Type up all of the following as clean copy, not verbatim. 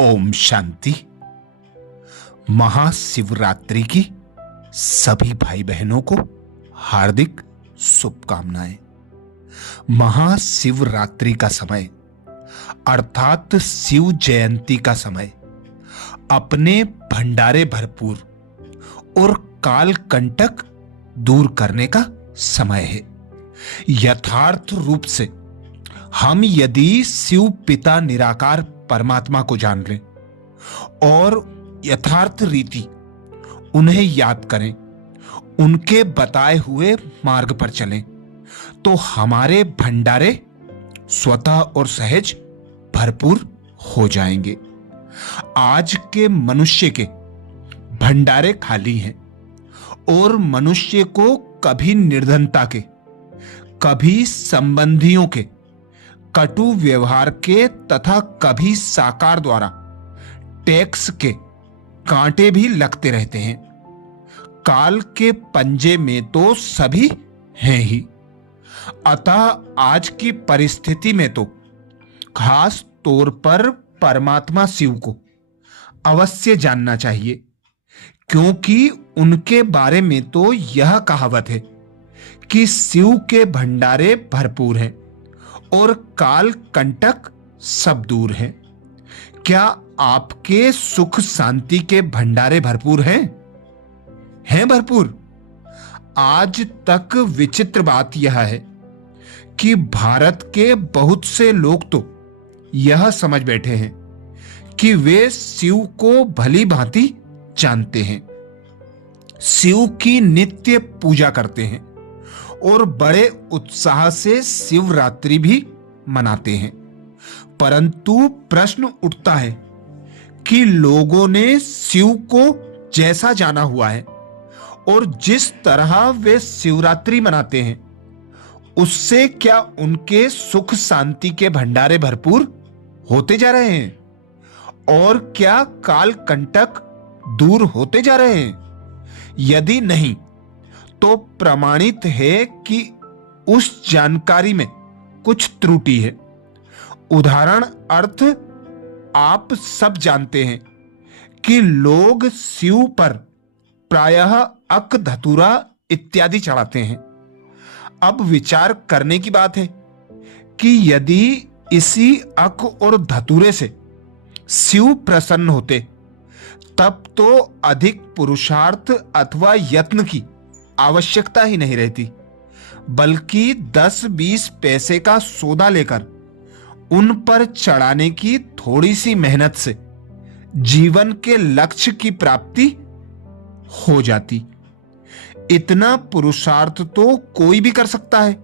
ओम शांति। महाशिवरात्रि की सभी भाई बहनों को हार्दिक शुभकामनाएं। महाशिवरात्रि का समय अर्थात शिव जयंती का समय अपने भंडारे भरपूर और काल कंटक दूर करने का समय है। यथार्थ रूप से हम यदि शिव पिता निराकार परमात्मा को जान लें और यथार्थ रीति उन्हें याद करें, उनके बताए हुए मार्ग पर चलें, तो हमारे भंडारे स्वतः और सहज भरपूर हो जाएंगे। आज के मनुष्य के भंडारे खाली हैं और मनुष्य को कभी निर्धनता के, कभी संबंधियों के कटु व्यवहार के तथा कभी साकार द्वारा टैक्स के कांटे भी लगते रहते हैं। काल के पंजे में तो सभी हैं ही। अतः आज की परिस्थिति में तो खास तौर पर परमात्मा शिव को अवश्य जानना चाहिए, क्योंकि उनके बारे में तो यह कहावत है कि शिव के भंडारे भरपूर हैं और काल कंटक सब दूर है। क्या आपके सुख शांति के भंडारे भरपूर हैं? हैं भरपूर। आज तक विचित्र बात यह है कि भारत के बहुत से लोग तो यह समझ बैठे हैं कि वे शिव को भली भांति जानते हैं, शिव की नित्य पूजा करते हैं और बड़े उत्साह से शिवरात्रि भी मनाते हैं। परंतु प्रश्न उठता है कि लोगों ने शिव को जैसा जाना हुआ है और जिस तरह वे शिवरात्रि मनाते हैं, उससे क्या उनके सुख शांति के भंडारे भरपूर होते जा रहे हैं? और क्या काल कंटक दूर होते जा रहे हैं? यदि नहीं, तो प्रमाणित है कि उस जानकारी में कुछ त्रुटि है। उदाहरण अर्थ आप सब जानते हैं कि लोग शिव पर प्रायः अक धतूरा इत्यादि चढ़ाते हैं। अब विचार करने की बात है कि यदि इसी अक और धतूरे से शिव प्रसन्न होते, तब तो अधिक पुरुषार्थ अथवा यत्न की आवश्यकता ही नहीं रहती, बल्कि 10-20 पैसे का सौदा लेकर उन पर चढ़ाने की थोड़ी सी मेहनत से जीवन के लक्ष्य की प्राप्ति हो जाती। इतना पुरुषार्थ तो कोई भी कर सकता है।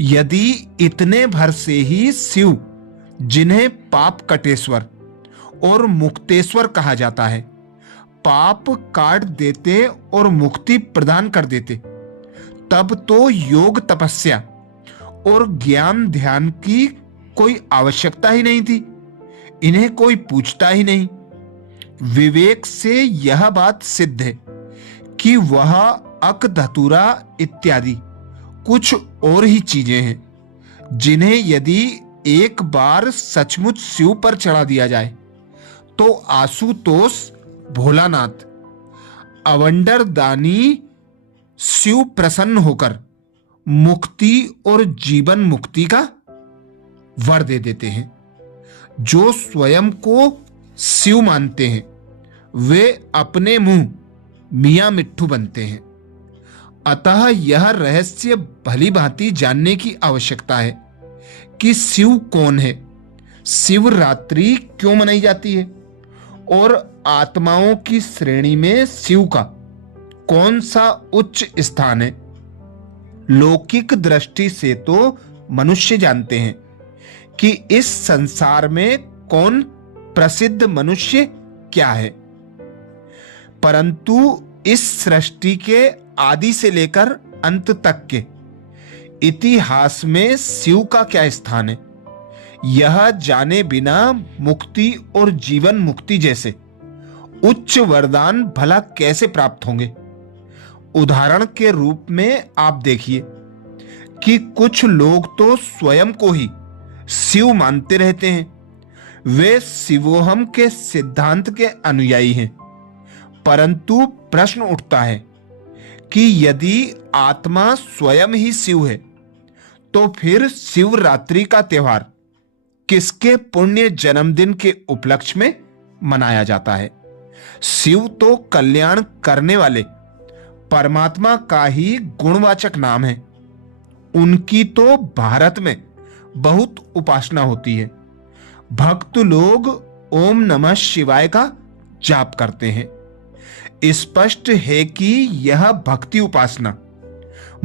यदि इतने भर से ही शिव, जिन्हें पाप कटेश्वर और मुक्तेश्वर कहा जाता है, पाप काट देते और मुक्ति प्रदान कर देते, तब तो योग तपस्या और ज्ञान ध्यान की कोई आवश्यकता ही नहीं थी। इन्हें कोई पूछता ही नहीं। विवेक से यह बात सिद्ध है कि वह अक धतूरा इत्यादि कुछ और ही चीजें हैं, जिन्हें यदि एक बार सचमुच शिव पर चढ़ा दिया जाए, तो आशुतोष भोलानाथ अवंडर दानी शिव प्रसन्न होकर मुक्ति और जीवन मुक्ति का वर दे देते हैं। जो स्वयं को शिव मानते हैं, वे अपने मुंह मियां मिट्ठू बनते हैं। अतः यह रहस्य भली भांति जानने की आवश्यकता है कि शिव कौन है, शिवरात्रि क्यों मनाई जाती है और आत्माओं की श्रेणी में शिव का कौन सा उच्च स्थान है। लौकिक दृष्टि से तो मनुष्य जानते हैं कि इस संसार में कौन प्रसिद्ध मनुष्य क्या है, परंतु इस सृष्टि के आदि से लेकर अंत तक के इतिहास में शिव का क्या स्थान है, यह जाने बिना मुक्ति और जीवन मुक्ति जैसे उच्च वरदान भला कैसे प्राप्त होंगे। उदाहरण के रूप में आप देखिए कि कुछ लोग तो स्वयं को ही शिव मानते रहते हैं, वे शिवोहम के सिद्धांत के अनुयायी हैं, परंतु प्रश्न उठता है कि यदि आत्मा स्वयं ही शिव है तो फिर शिवरात्रि का त्योहार किसके पुण्य जन्मदिन के उपलक्ष्य में मनाया जाता है? शिव तो कल्याण करने वाले परमात्मा का ही गुणवाचक नाम है। उनकी तो भारत में बहुत उपासना होती है। भक्त लोग ओम नमः शिवाय का जाप करते हैं। स्पष्ट है कि यह भक्ति उपासना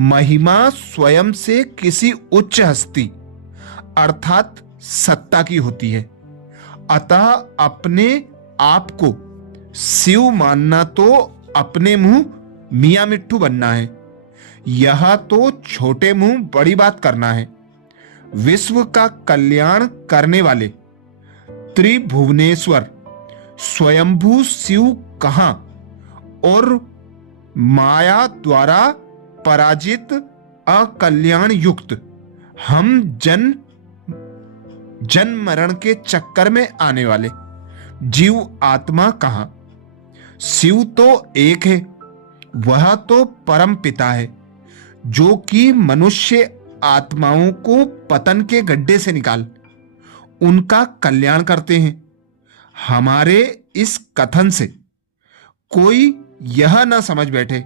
महिमा स्वयं से किसी उच्च हस्ती अर्थात सत्ता की होती है। अतः अपने आप को शिव मानना तो अपने मुंह मियां मिट्ठू बनना है। यह तो छोटे मुंह बड़ी बात करना है। विश्व का कल्याण करने वाले त्रिभुवनेश्वर स्वयंभू शिव कहां और माया द्वारा पराजित अकल्याण युक्त हम जन्म मरण के चक्कर में आने वाले जीव आत्मा कहां? शिव तो एक है, वह तो परम पिता है जो कि मनुष्य आत्माओं को पतन के गड्ढे से निकाल उनका कल्याण करते हैं। हमारे इस कथन से कोई यह न समझ बैठे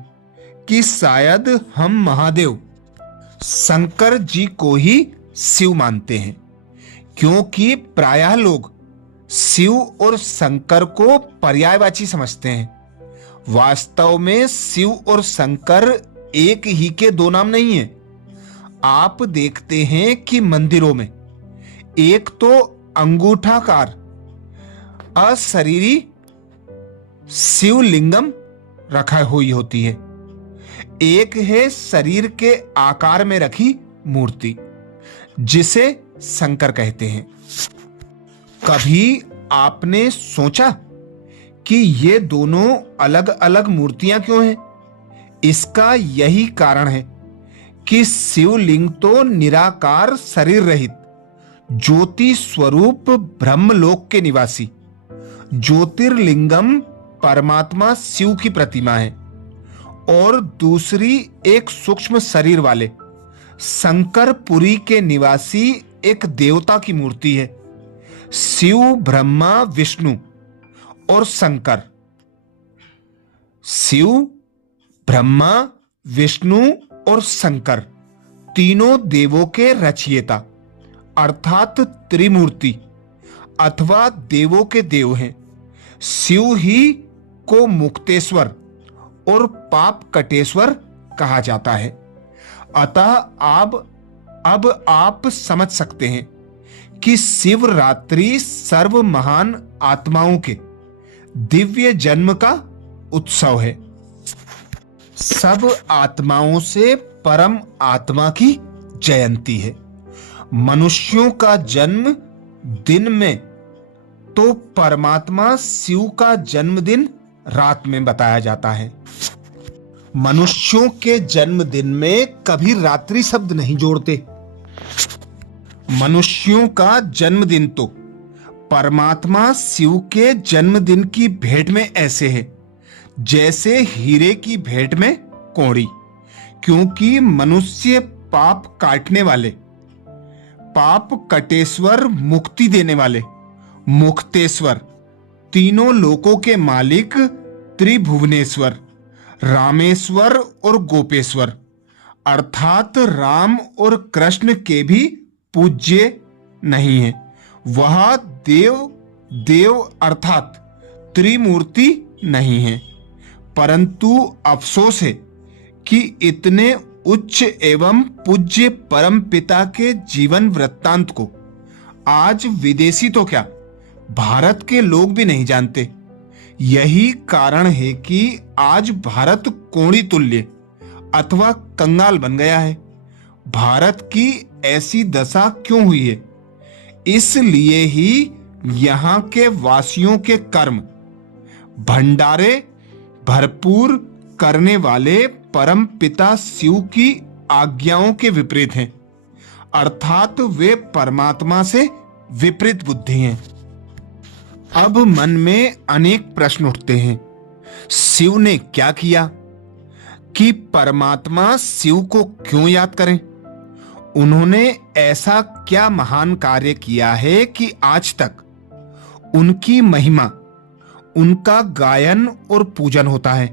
कि शायद हम महादेव शंकर जी को ही शिव मानते हैं, क्योंकि प्रायः लोग शिव और शंकर को पर्यायवाची समझते हैं। वास्तव में शिव और शंकर एक ही के दो नाम नहीं है। आप देखते हैं कि मंदिरों में एक तो अंगूठाकार अशरीरी शिवलिंगम रखा हुई होती है, एक है शरीर के आकार में रखी मूर्ति जिसे शंकर कहते हैं। कभी आपने सोचा कि ये दोनों अलग अलग मूर्तियां क्यों हैं? इसका यही कारण है कि शिवलिंग तो निराकार शरीर रहित ज्योति स्वरूप ब्रह्मलोक के निवासी ज्योतिर्लिंगम परमात्मा शिव की प्रतिमा है और दूसरी एक सूक्ष्म शरीर वाले शंकरपुरी के निवासी एक देवता की मूर्ति है। शिव, ब्रह्मा, विष्णु और शंकर, शिव, ब्रह्मा, विष्णु और शंकर तीनों देवों के रचयिता अर्थात त्रिमूर्ति अथवा देवों के देव हैं। शिव ही को मुक्तेश्वर और पाप कटेश्वर कहा जाता है। अतः अब आप समझ सकते हैं कि शिवरात्रि सर्व महान आत्माओं के दिव्य जन्म का उत्सव है। सब आत्माओं से परम आत्मा की जयंती है। मनुष्यों का जन्म दिन में तो परमात्मा शिव का जन्मदिन रात में बताया जाता है। मनुष्यों के जन्मदिन में कभी रात्रि शब्द नहीं जोड़ते। मनुष्यों का जन्मदिन तो परमात्मा शिव के जन्मदिन की भेंट में ऐसे है जैसे हीरे की भेंट में कौड़ी, क्योंकि मनुष्य पाप काटने वाले, पाप कटेश्वर, मुक्ति देने वाले मुक्तेश्वर, तीनों लोकों के मालिक त्रिभुवनेश्वर, रामेश्वर और गोपेश्वर अर्थात राम और कृष्ण के भी पूज्य नहीं है। वह देव अर्थात त्रिमूर्ति नहीं है। परंतु अफसोस है कि इतने उच्च एवं पूज्य परम पिता के जीवन वृत्तांत को आज विदेशी तो क्या भारत के लोग भी नहीं जानते। यही कारण है कि आज भारत कोड़ी तुल्य अथवा कंगाल बन गया है। भारत की ऐसी दशा क्यों हुई है? इसलिए ही यहाँ के वासियों के कर्म भंडारे भरपूर करने वाले परम पिता शिव की आज्ञाओं के विपरीत हैं, अर्थात वे परमात्मा से विपरीत बुद्धि हैं। अब मन में अनेक प्रश्न उठते हैं। शिव ने क्या किया कि परमात्मा शिव को क्यों याद करें? उन्होंने ऐसा क्या महान कार्य किया है कि आज तक उनकी महिमा, उनका गायन और पूजन होता है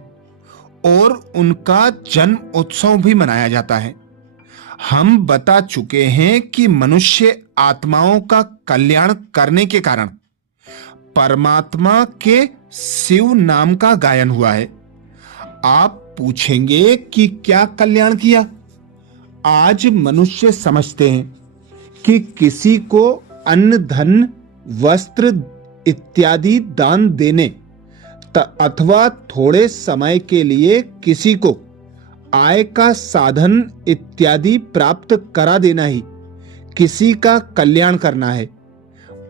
और उनका जन्म उत्सव भी मनाया जाता है। हम बता चुके हैं कि मनुष्य आत्माओं का कल्याण करने के कारण परमात्मा के शिव नाम का गायन हुआ है। आप पूछेंगे कि क्या कल्याण किया? आज मनुष्य समझते हैं कि किसी को अन्न, धन, वस्त्र इत्यादि दान देने अथवा थोड़े समय के लिए किसी को आय का साधन इत्यादि प्राप्त करा देना ही किसी का कल्याण करना है।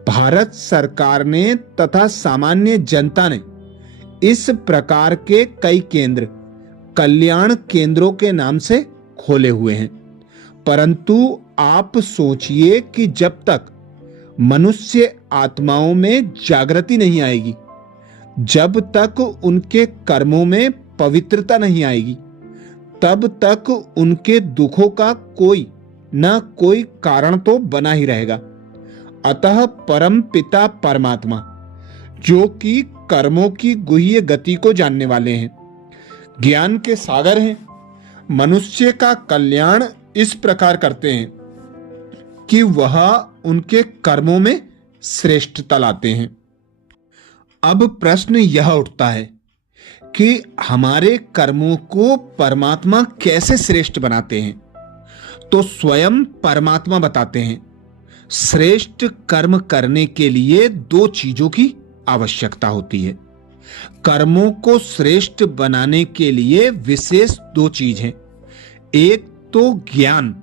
भारत सरकार ने तथा सामान्य जनता ने इस प्रकार के कई केंद्र, कल्याण केंद्रों के नाम से खोले हुए हैं। परंतु आप सोचिए कि जब तक मनुष्य आत्माओं में जागृति नहीं आएगी, जब तक उनके कर्मों में पवित्रता नहीं आएगी, तब तक उनके दुखों का कोई न कोई कारण तो बना ही रहेगा। अतः परम पिता परमात्मा, जो कि कर्मों की गुह्य गति को जानने वाले हैं, ज्ञान के सागर हैं, मनुष्य का कल्याण इस प्रकार करते हैं कि वह उनके कर्मों में श्रेष्ठता लाते हैं। अब प्रश्न यह उठता है कि हमारे कर्मों को परमात्मा कैसे श्रेष्ठ बनाते हैं? तो स्वयं परमात्मा बताते हैं, श्रेष्ठ कर्म करने के लिए दो चीजों की आवश्यकता होती है। कर्मों को श्रेष्ठ बनाने के लिए विशेष दो चीज हैं, एक तो ज्ञान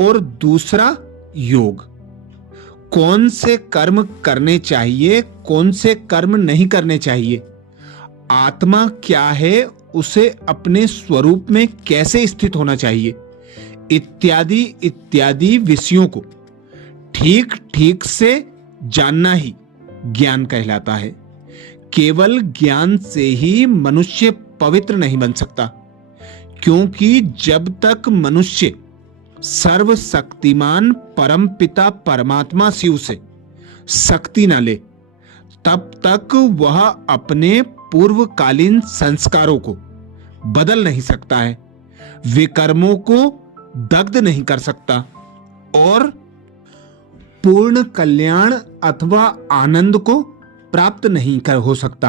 और दूसरा योग। कौन से कर्म करने चाहिए, कौन से कर्म नहीं करने चाहिए, आत्मा क्या है, उसे अपने स्वरूप में कैसे स्थित होना चाहिए, इत्यादि इत्यादि विषयों को ठीक ठीक से जानना ही ज्ञान कहलाता है। केवल ज्ञान से ही मनुष्य पवित्र नहीं बन सकता, क्योंकि जब तक मनुष्य सर्वशक्तिमान परमपिता परमात्मा शिव से शक्ति न ले, तब तक वह अपने पूर्वकालीन संस्कारों को बदल नहीं सकता है, विकर्मों को दग्ध नहीं कर सकता और पूर्ण कल्याण अथवा आनंद को प्राप्त नहीं कर हो सकता।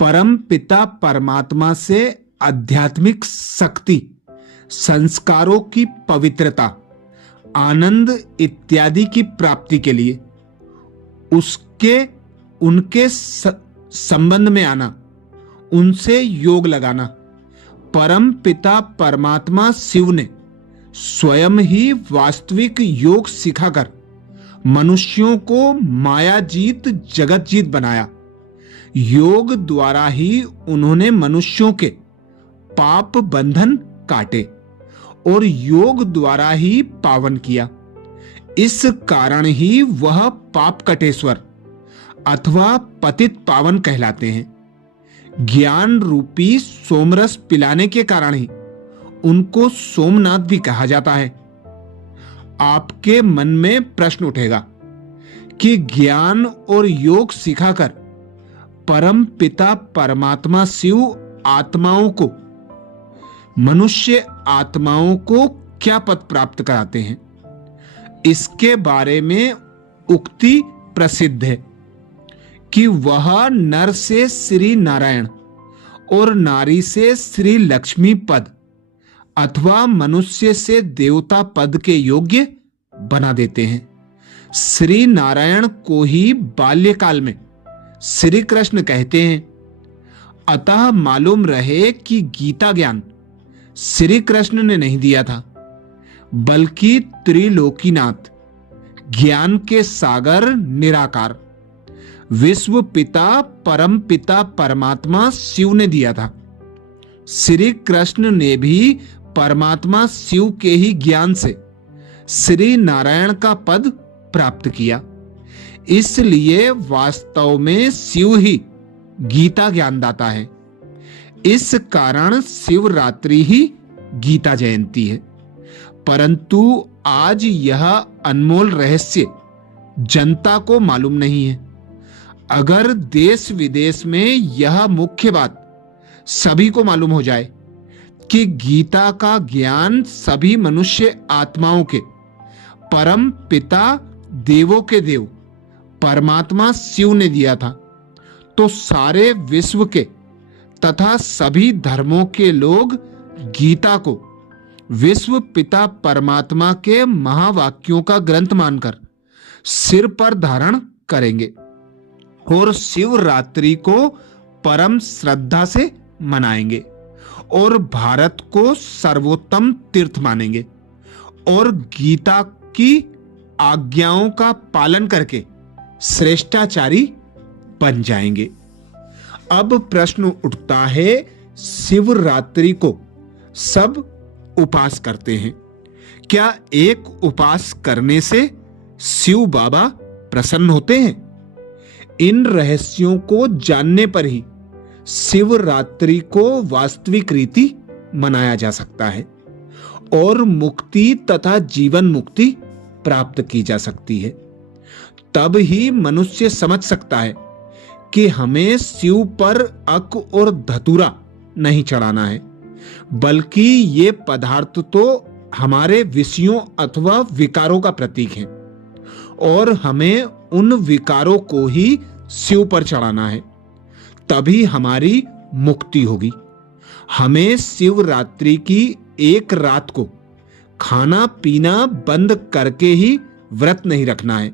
परम पिता परमात्मा से आध्यात्मिक शक्ति, संस्कारों की पवित्रता, आनंद इत्यादि की प्राप्ति के लिए उनके संबंध में आना, उनसे योग लगाना, परम पिता परमात्मा शिव ने स्वयं ही वास्तविक योग सिखाकर मनुष्यों को मायाजीत जगतजीत बनाया। योग द्वारा ही उन्होंने मनुष्यों के पाप बंधन काटे और योग द्वारा ही पावन किया। इस कारण ही वह पाप कटेश्वर अथवा पतित पावन कहलाते हैं। ज्ञान रूपी सोमरस पिलाने के कारण ही उनको सोमनाथ भी कहा जाता है। आपके मन में प्रश्न उठेगा कि ज्ञान और योग सिखाकर परम पिता परमात्मा शिव मनुष्य आत्माओं को क्या पद प्राप्त कराते हैं? इसके बारे में उक्ति प्रसिद्ध है कि वह नर से श्री नारायण और नारी से श्री लक्ष्मी पद अथवा मनुष्य से देवता पद के योग्य बना देते हैं। श्री नारायण को ही बाल्यकाल में श्री कृष्ण कहते हैं। अतः मालूम रहे कि गीता ज्ञान श्री कृष्ण ने नहीं दिया था, बल्कि त्रिलोकीनाथ, ज्ञान के सागर, निराकार विश्व पिता परम पिता परमात्मा शिव ने दिया था। श्री कृष्ण ने भी परमात्मा शिव के ही ज्ञान से श्री नारायण का पद प्राप्त किया। इसलिए वास्तव में शिव ही गीता ज्ञानदाता है। इस कारण शिवरात्रि ही गीता जयंती है। परंतु आज यह अनमोल रहस्य जनता को मालूम नहीं है। अगर देश विदेश में यह मुख्य बात सभी को मालूम हो जाए कि गीता का ज्ञान सभी मनुष्य आत्माओं के परम पिता देवों के देव परमात्मा शिव ने दिया था, तो सारे विश्व के तथा सभी धर्मों के लोग गीता को विश्व पिता परमात्मा के महावाक्यों का ग्रंथ मानकर सिर पर धारण करेंगे और शिवरात्रि को परम श्रद्धा से मनाएंगे और भारत को सर्वोत्तम तीर्थ मानेंगे और गीता की आज्ञाओं का पालन करके श्रेष्ठाचारी बन जाएंगे। अब प्रश्न उठता है, शिवरात्रि को सब उपास करते हैं, क्या एक उपास करने से शिव बाबा प्रसन्न होते हैं? इन रहस्यों को जानने पर ही शिवरात्रि को वास्तविक रीति मनाया जा सकता है और मुक्ति तथा जीवन मुक्ति प्राप्त की जा सकती है। तब ही मनुष्य समझ सकता है कि हमें शिव पर अक और धतूरा नहीं चढ़ाना है, बल्कि ये पदार्थ तो हमारे विषयों अथवा विकारों का प्रतीक है और हमें उन विकारों को ही शिव पर चढ़ाना है, तभी हमारी मुक्ति होगी। हमें शिवरात्रि की एक रात को खाना पीना बंद करके ही व्रत नहीं रखना है।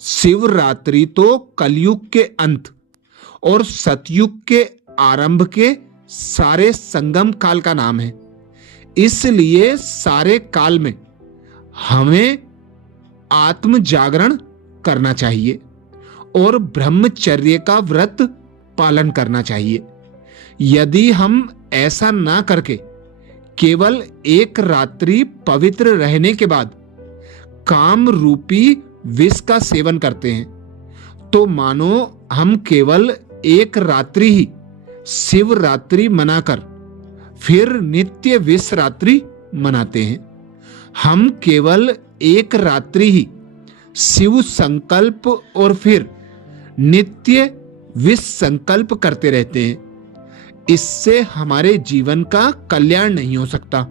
शिवरात्रि तो कलयुग के अंत और सतयुग के आरंभ के सारे संगम काल का नाम है। इसलिए सारे काल में हमें आत्म जागरण करना चाहिए और ब्रह्मचर्य का व्रत पालन करना चाहिए। यदि हम ऐसा ना करके केवल एक रात्रि पवित्र रहने के बाद काम रूपी विष का सेवन करते हैं, तो मानो हम केवल एक रात्रि ही शिवरात्रि मनाकर फिर नित्य विष रात्रि मनाते हैं। हम केवल एक रात्रि ही शिव संकल्प और फिर नित्य विष संकल्प करते रहते हैं। इससे हमारे जीवन का कल्याण नहीं हो सकता।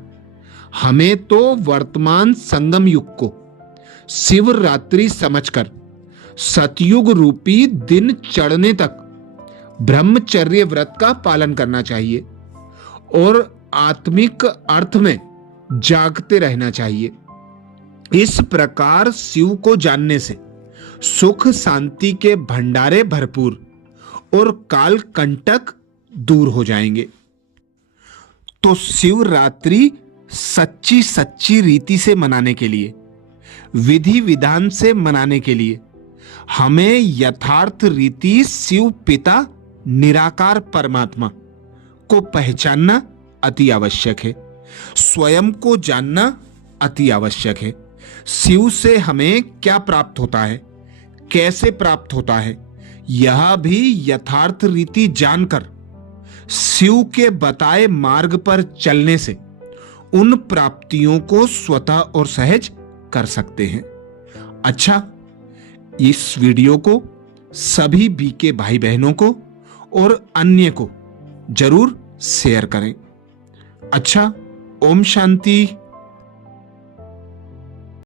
हमें तो वर्तमान संगम युग को शिवरात्रि समझकर सतयुग रूपी दिन चढ़ने तक ब्रह्मचर्य व्रत का पालन करना चाहिए और आत्मिक अर्थ में जागते रहना चाहिए। इस प्रकार शिव को जानने से सुख शांति के भंडारे भरपूर और काल कंटक दूर हो जाएंगे। तो शिवरात्रि सच्ची सच्ची रीति से मनाने के लिए, विधि विधान से मनाने के लिए हमें यथार्थ रीति शिव पिता निराकार परमात्मा को पहचानना अति आवश्यक है। स्वयं को जानना अति आवश्यक है। शिव से हमें क्या प्राप्त होता है, कैसे प्राप्त होता है, यह भी यथार्थ रीति जानकर शिव के बताए मार्ग पर चलने से उन प्राप्तियों को स्वतः और सहज कर सकते हैं। अच्छा, इस वीडियो को सभी बीके भाई बहनों को और अन्य को जरूर शेयर करें। अच्छा, ओम शांति।